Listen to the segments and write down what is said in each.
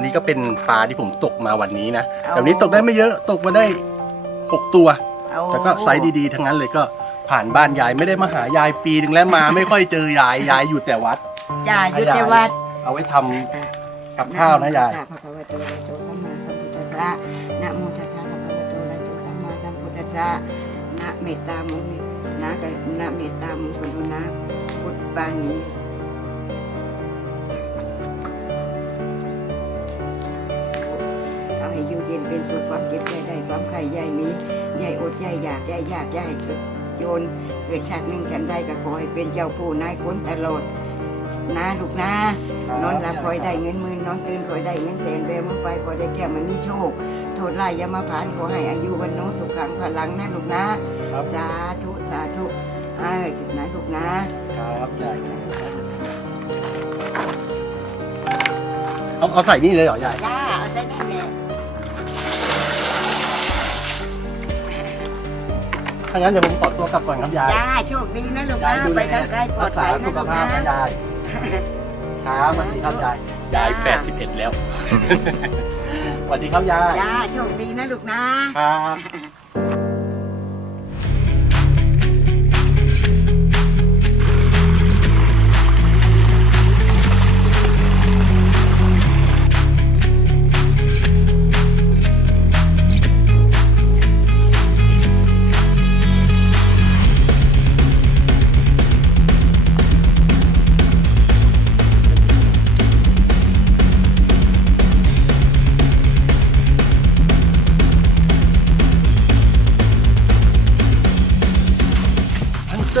อันนี้ก็เป็นปลาที่ผมตกมาวันนี้นะเอาแต่วันนี้ตกได้ไม่เยอะตกมาได้หกตัวเอาแล้วก็ไซส์ดีๆ ทั้งนั้นเลยก็ผ่านบ้านยายไม่ได้มาหายายปีหนึ่งแล้วมาไม่ค่อยเจอยายยายอยู่แต่วัดจ้ายุทธวัฒน์เอาไว้ทำกับข้าวนะยายพระคะวะโตอะระหะโตสัมมาสัมพุทธัสสะนะโมตัสสะภะคะวะโตอะระหะโตสัมมาสัมพุทธัสสะนะเมตตามุนินะกะนะเมตตามุกรุณาพุทธปานี เป็นสุขความเจ็บใจได้ความไข่ใหญ่มีใหญ่อดใหญ่อยากใหญ่ยากใหญ่สุดโยนเกิดชาติหนึ่งฉันได้ก็ขอให้เป็นเจ้าผู้นายคนตลอดนะลูกนะนอนหลับคอยได้เงินหมื่นนอนตื่นคอยได้เงินแสนแบมือไปคอยได้แก้วมันนี่โชค โทษไลายามาผ่านขอให้อายุวันโนสุขังพลังนะลูกนะครับสาธุสาธุเอ้ยนะลูกนะครับยายครับเอาเอาใส่นี่เลยเหรอยายจ้าเอาใจนั่นแหละ ถ้างั้นเดี๋ยวผมขอตัวกลับก่อนครับยาย จ้าโชคดีนะลูกยายนะดูไปแลทางไกลปลอรัดกษาภัยนะสุขลูกภาพนะนะยายครับสวัสดีครับยายยายแปดสิบเอ็ดแล้ว สวัสดีครับยาย จ้าโชคดีนะลูกนะ ครับ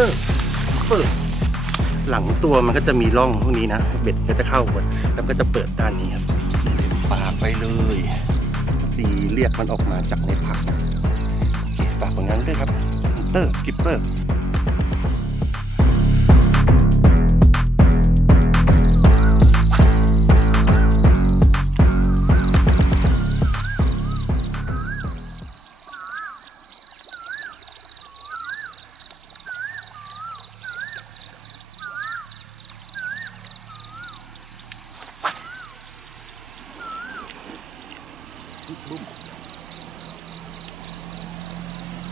อร์เปิด หลังตัวมันก็จะมีร่องพวกนี้นะ เบ็ดก็จะเข้าหมดแล้วก็จะเปิดด้านนี้ครับปากไปเลยตีเรียกมันออกมาจากในผักโอเคฝากผลงานไว้ด้วยครับฮันเตอร์กิปเปอร์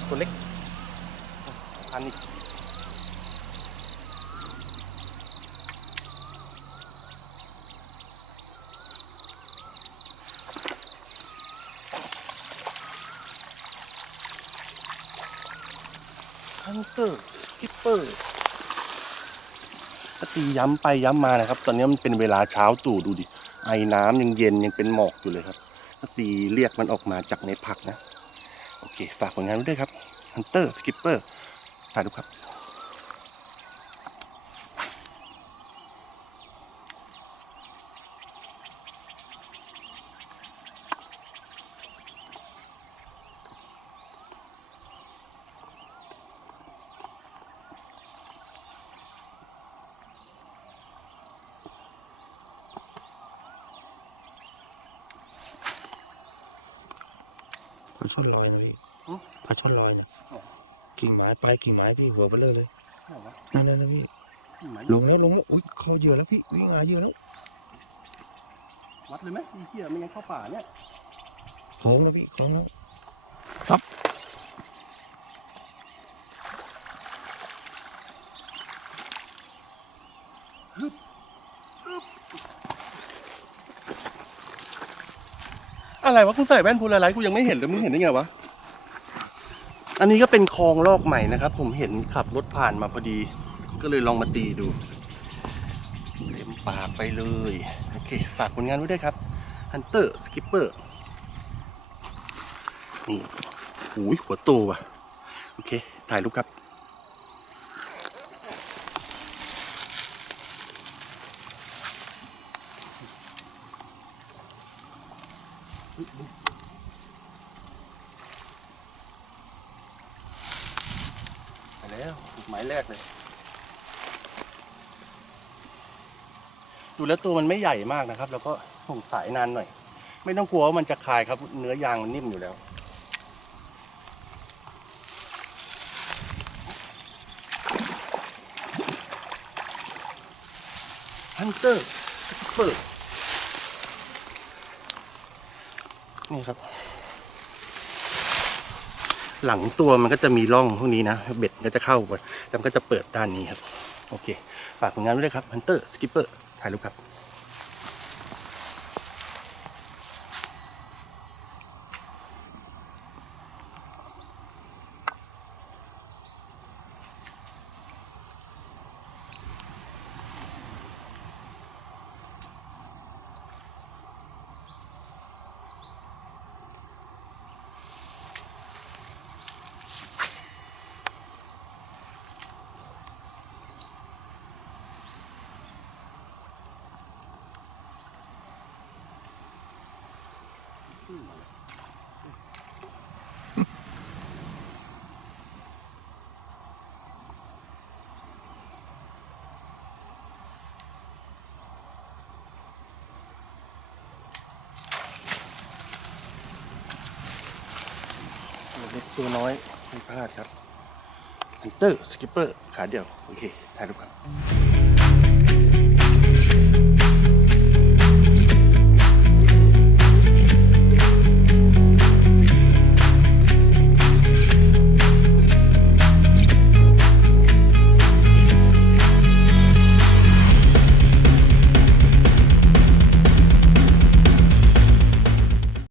ตัวเล็กอันนี้ฮันเตอร์กิปเปอร์ตีย้ำไปย้ำมานะครับ ตอนนี้มันเป็นเวลาเช้าตู่ดูดิ ไอ้น้ำยังเย็นยังเป็นหมอกอยู่เลยครับ ตีเรียกมันออกมาจากในผักนะ โอเค ฝากผลงานไว้ด้วยครับฮันเตอร์สกิปเปอร์ถ่ายรูปครับ ช่อนลอยนะพี่อ๋อปลาช่อนลอยนะอ๋อกิ่งไม้ปลายกิ่งไม้พี่หัวเบลอเลยไหนวะนั่นนั่นนะพี่ไหนลงแล้วลงแล้วอุ้ยเข้าเหยื่อแล้วพี่วิ่งหาเหยื่อแล้ววัดเลยไหมอีเหี้ยไม่งั้นเข้าป่าเนี่ยโค้งแล้วพี่โค้งแล้วครับ อะไรวะกูใส่แว่นพูลาไลท์กูยังไม่เห็นเลยมึงเห็นได้ไงวะ อันนี้ก็เป็นคลองลอกใหม่นะครับ ผมเห็นขับรถผ่านมาพอดี ก็เลยลองมาตีดู เต็มปากไปเลย โอเค ฝากผลงานไว้ด้วยครับ Hunter Skipper นี่หูยหัวโตว่ะ โอเค ถ่ายรูปครับ ไปแล้วถูกหมายแรกเลย ดูแล้วตัวมันไม่ใหญ่มากนะครับ แล้วก็ส่งสายนานหน่อย ไม่ต้องกลัวว่ามันจะคายครับ เนื้อยางมันนิ่มอยู่แล้วฮันเตอร์เปิด นี่ครับ หลังตัวมันก็จะมีร่องพวกนี้นะ เบ็ดก็จะเข้าไปแล้วมันก็จะเปิดด้านนี้ครับ โอเค ฝากผลงานไว้ด้วยครับฮันเตอร์สกิปเปอร์ถ่ายรูปครับ เล็กตัวน้อยไม่พลาดครับ Hunter Skipper ขาเดียว โอเค ถ่ายรูปครับ